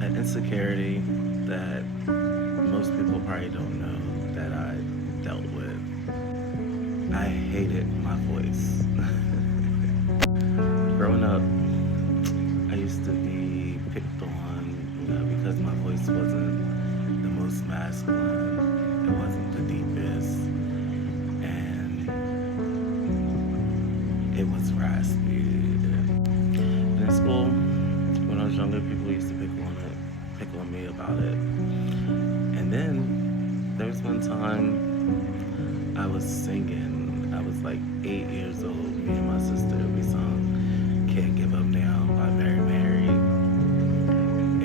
An insecurity that most people probably don't know that I dealt with. I hated my voice. Growing up, I used to be picked on, because my voice wasn't the most masculine. It wasn't the deepest, and it was raspy. And in school, when I was younger, people used to pick on me about it. And then there was one time I was singing. I was like 8 years old. Me and my sister, we sung "Can't Give Up Now" by Mary.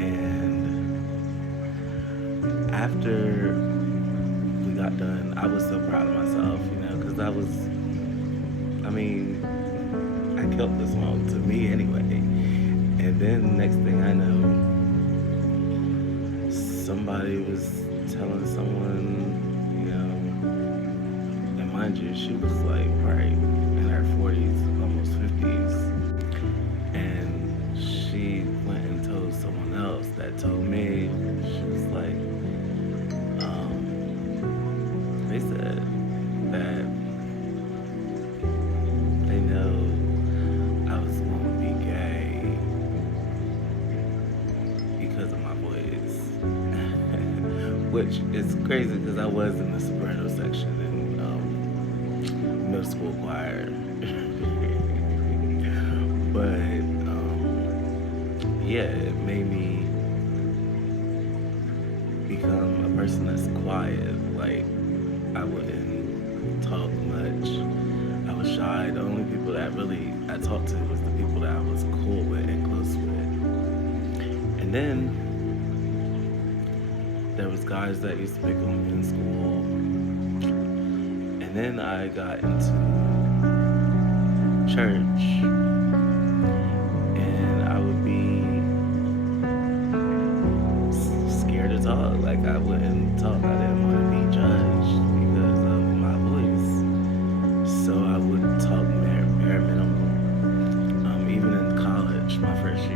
And after we got done, I was so proud of myself, because I killed the song to me anyway. And then next thing I know, somebody was telling someone, and mind you, she was like right in her 40s, almost 50s. And she went and told someone else that told me, she was like, they said that they know I was going to be gay because of my voice. Which is crazy because I was in the soprano section in middle school choir. But yeah, it made me become a person that's quiet. Like, I wouldn't talk much. I was shy. The only people that really I talked to was the people that I was cool with and close with. And then there was guys that used to pick on me in school. And then I got into church, and I would be scared to talk. Like, I wouldn't talk. I didn't want to be judged because of my voice. So I would talk bare minimum. Even in college, my first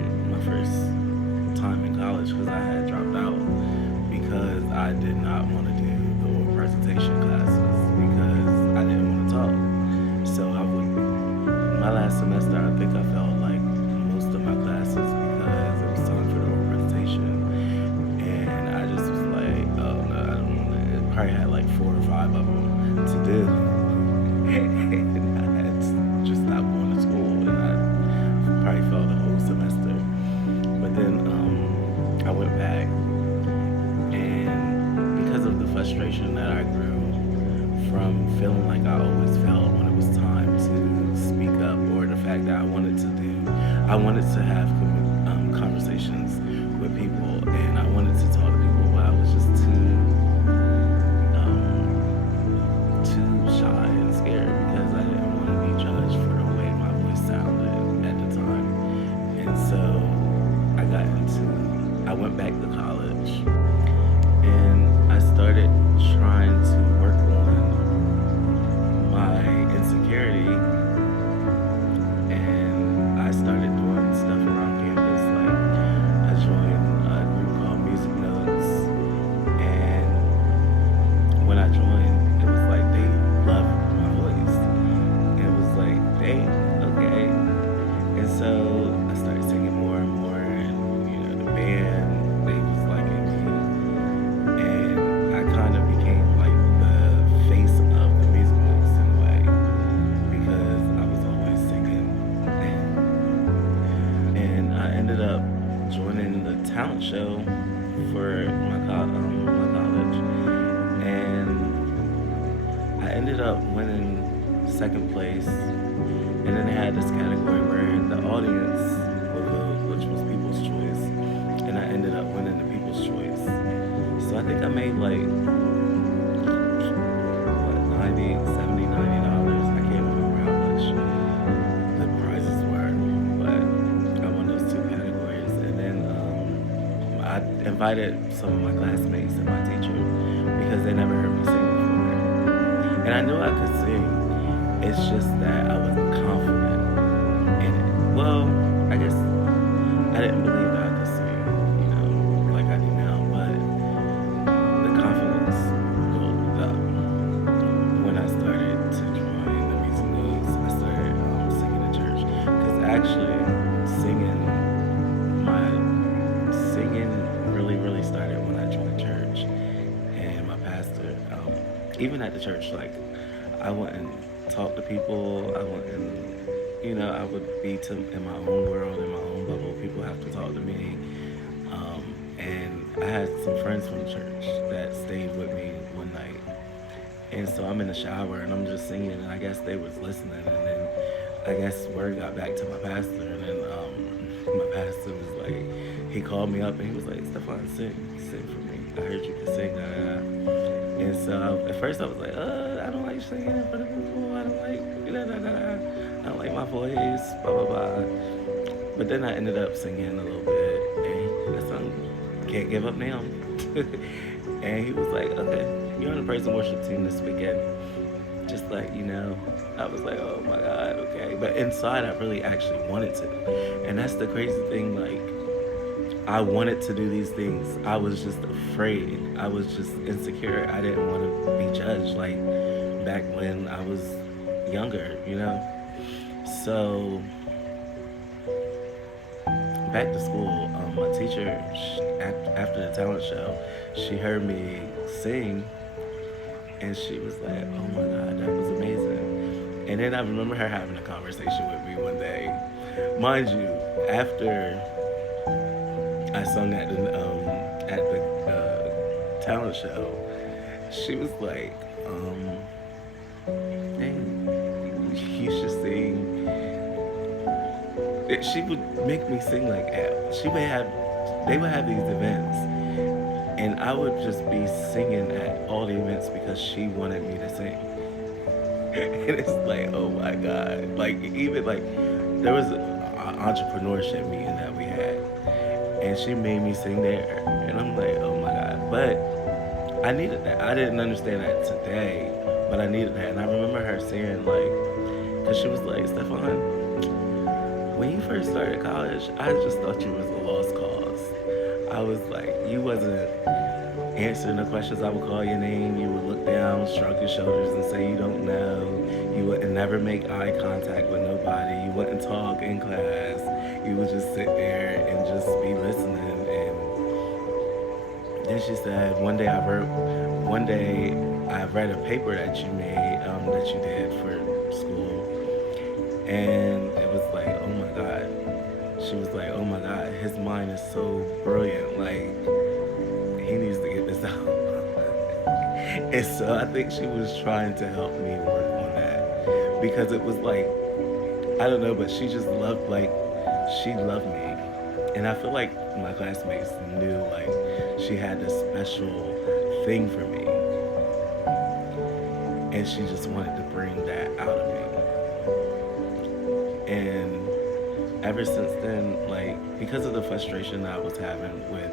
time in college, because I had dropped out because I did not want to do the oral presentation classes because I didn't want to talk. So my last semester, I think I felt like most of my classes because it was time for the oral presentation. And I just was like, oh no, I don't want to. It probably had like 4 or 5 of them to do. And I had just stopped going to school, and I probably failed the whole semester. But then I went back, and because of the frustration that I grew from feeling like I always failed when it was time to speak up, or the fact that I wanted to have conversations with people, and I wanted to talk to people, but I was just too shy and scared because I didn't want to be judged for the way my voice sounded at the time. And so I went back to college, and I started trying to work on my insecurity, and I started doing stuff around campus. Like, I joined a group called Music Notes, and when I joined, it was like they loved my voice. And it was like, dang, okay. And so I started singing more and more, and the band, they was liking me. And I kind of became like the face of the music notes in a way, because I was always singing. And I ended up joining the talent show for my college, and I ended up winning second place. And then they had this category where the audience would vote, which was People's Choice, and I ended up winning the People's Choice. So I think I made like $90 I can't remember how much the prizes were, but I won those 2 categories. And then I invited some of my classmates and my teacher because they never heard me sing before, and I knew I could sing. It's just that I wasn't confident in it. Well, I guess I didn't believe that I could sing. even at the church, like I wouldn't talk to people. I wouldn't, I would be in my own world, in my own bubble. People have to talk to me. And I had some friends from church that stayed with me one night. And so I'm in the shower and I'm just singing, and I guess they was listening. And then I guess word got back to my pastor, and then my pastor was like, he called me up and he was like, Stefan, sing for me. I heard you can sing. Da, da, da. And so at first I was like, I don't like singing in front of people. I don't like, da, da, da, da. I don't like my voice, blah, blah, blah. But then I ended up singing a little bit, and that song, Can't Give Up Now. And he was like, okay, you're on the praise and worship team this weekend. Just like, I was like, oh my God, okay. But inside, I really actually wanted to. And that's the crazy thing, like, I wanted to do these things. I was just afraid. I was just insecure. I didn't want to be judged, like, back when I was younger. So, back to school, my teacher, after the talent show, she heard me sing, and she was like, oh my God, that was amazing. And then I remember her having a conversation with me one day. Mind you, after I sung at the talent show, she was like, hey, you should sing. She would make me sing like, they would have these events, and I would just be singing at all the events because she wanted me to sing. And it's like, oh my God. Like, even like, there was an entrepreneurship meeting that we had, and she made me sing there. And I'm like, oh my God. But I needed that. I didn't understand that today, but I needed that. And I remember her saying, like, because she was like, Stefan, when you first started college, I just thought you was a lost cause. I was like, you wasn't answering the questions. I would call your name. You would look down, shrug your shoulders, and say you don't know. You would never make eye contact with nobody. You wouldn't talk in class. You would just sit there and just be listening. And then she said, one day I read a paper that you made, that you did for school. And it was like, oh my God. She was like, oh my God, his mind is so brilliant. Like, he needs to get this out. And so I think she was trying to help me work on that. Because it was like, I don't know, but she just loved, like, she loved me. And I feel like my classmates knew, like, she had this special thing for me. And she just wanted to bring that out of me. And ever since then, like, because of the frustration I was having with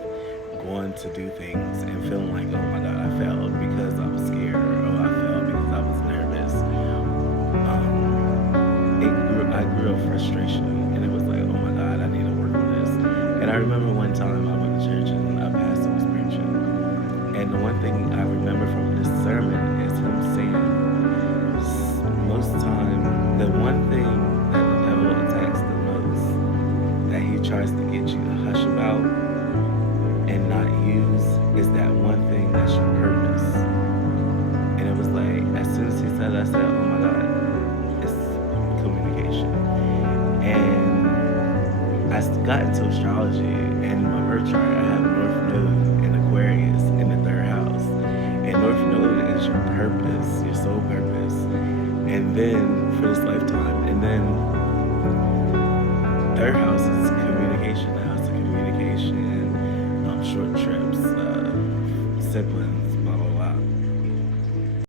going to do things and feeling like, oh my God, I failed because I was scared, or I failed because I was nervous, I grew up frustration, and it was like, oh my God, I need to work on this. And I remember one time I went to church and a pastor was preaching, and the one thing I remember from this sermon is him saying, most time, the one thing that the devil attacks the most, that he tries to get you to hush about and not use, is that one thing that's your purpose. And it was like, as soon as he said that, I said, oh my God, it's communication. And I got into astrology, and my birth chart, I have North Node in Aquarius in the third house. And North Node is your purpose, your soul purpose. And then for this lifetime, and then third house is